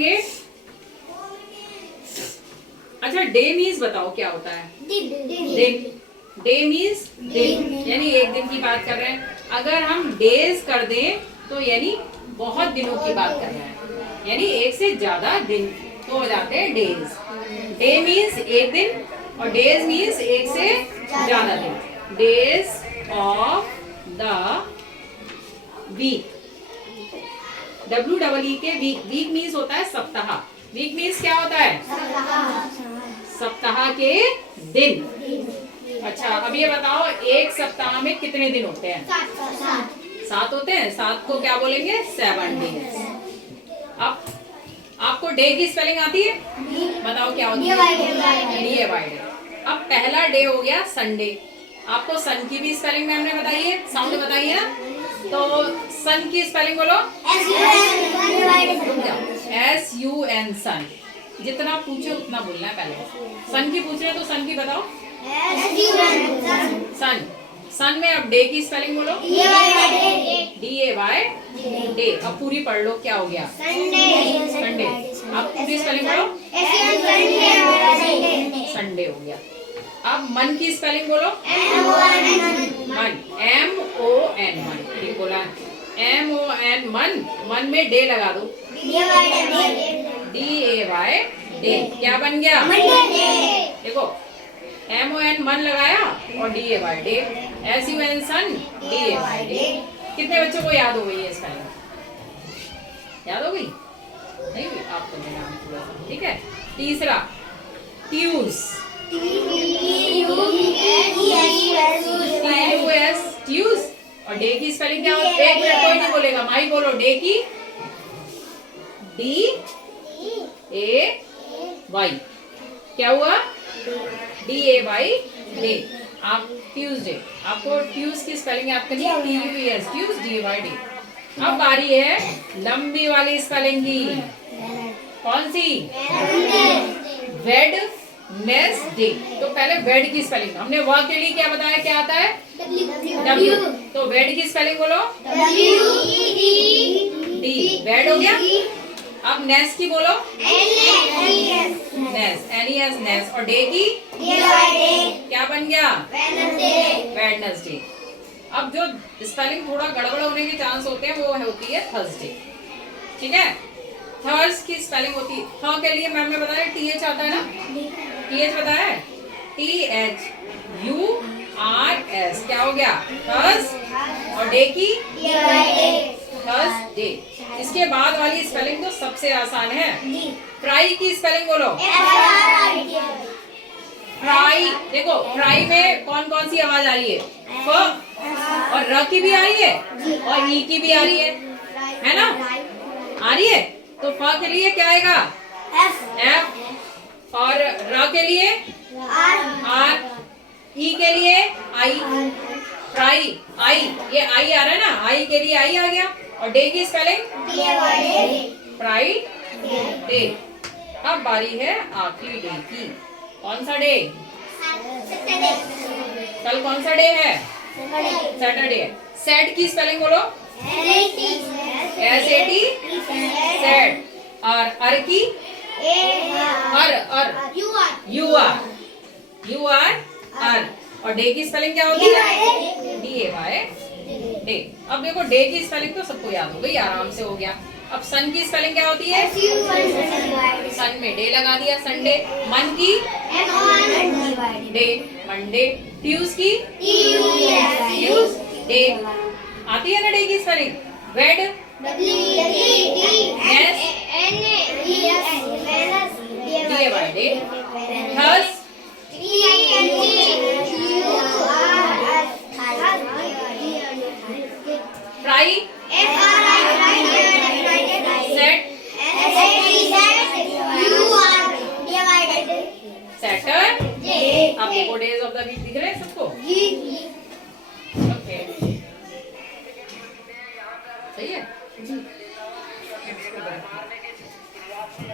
करेंगे। अच्छा, day means बताओ क्या होता है? दिन। डे मीन्स दिन, यानी एक दिन की बात कर रहे हैं। अगर हम डेज कर दें तो यानी बहुत दिनों की बात कर रहे हैं, यानी एक से ज्यादा दिन, तो हो जाते हैं डेज। डे मीन्स एक दिन और डेज मीन्स एक से ज्यादा दिन। Days of the week, WEE के वीक। वीक मीन्स होता है सप्ताह। वीक मीन्स क्या होता है? सप्ताह के दिन। अच्छा, अब ये बताओ एक सप्ताह में कितने दिन होते हैं? 7 होते हैं। 7 को क्या बोलेंगे? 7 डेज। अब आपको डे की स्पेलिंग आती है? बताओ क्या होती है? DAY। अब पहला डे हो गया संडे। आपको सन की भी स्पेलिंग मैम ने बताई है, साउंड बताई है ना? तो सन की स्पेलिंग बोलो। SUN, सन। जितना पूछे उतना बोलना है पहले। सन की पूछ रहे तो सन की बताओ। सन। सन में अब डे की स्पेलिंग बोलो। DAY, day. अब पूरी पढ़ लो, क्या हो गया? संडे। अब पूरी स्पेलिंग बोलो। संडे हो गया। अब मन की स्पेलिंग बोलो। मन, MON, मन। ठीक बोला, MON, मन। मन में डे लगा दो। DAY, day. क्या बन गया? देखो, MON, मन लगाया, और DAY, डे। SUN, सन, DAY, डे। कितने बच्चों को याद हो गई है स्पेलिंग? याद हो गई? नहीं हुई? आप तो मेरा नाम पूरा, ठीक है। तीसरा, ट्यूज। ट्यूज। और डे की स्पेलिंग क्या होती है? एक मिनट, कोई नहीं बोलेगा, माई बोलो। डे की DAY। क्या हुआ? DAY, day. आप ट्यूसडे। आपको ट्यूज की स्पेलिंग याद करनी है। TUES, ट्यूज, DAY, day. अब बारी है लंबी वाली स्पेलिंग की। कौन सी? वेडनेसडे। तो पहले वेड की स्पेलिंग, हमने व के लिए क्या बताया, क्या आता है? W। तो वेड की स्पेलिंग बोलो। D, वेड हो गया। अब नेस की बोलो। नेस, NES, नेस। और डे की क्या बन गया? वेडनेसडे। अब जो स्पेलिंग थोड़ा गड़बड़ होने के चांस होते हैं वो होती है थर्सडे, ठीक है। थर्स की स्पेलिंग होती है, थ के लिए मैम ने बताया TH आता है ना? TH बताया है? THURS। क्या हो गया? थर्स। और डे की थर्सडे। इसके बाद वाली स्पेलिंग तो सबसे आसान है। फ्राई की स्पेलिंग बोलो। फ्राई। देखो, फ्राई में कौन कौन सी आवाज आ रही है? फ, और र की भी आ रही है, और ई की भी आ रही है ना? आ रही है। तो फ के लिए क्या आएगा? F। और र के लिए R। ई के लिए I। फ्राई, आई। ये आई आ रहा है ना? आई के लिए आई आ गया। और डे की स्पेलिंग फ्राई डे। अब बारी है आखिरी डे की। कौन सा डे? कल कौन सा डे है? सैटरडे। सैट की स्पेलिंग बोलो। SAT, Sat. और अर की UR, अर। और डे की स्पेलिंग क्या होती है? DAY, day. अब देखो, डे की स्पेलिंग तो सबको याद हो गई, आराम से हो गया। अब सन की स्पेलिंग क्या होती है? सन में डे लगा दिया, संडे। मन की डे, मंडे। ट्यूज की ट्यूज, डे। आती है ना डे की स्पेलिंग? वेड, DAY, day. थर्स, fry, set, Saturday. आप देखो, डेज ऑफ द वीक दिख रहे हैं सबको?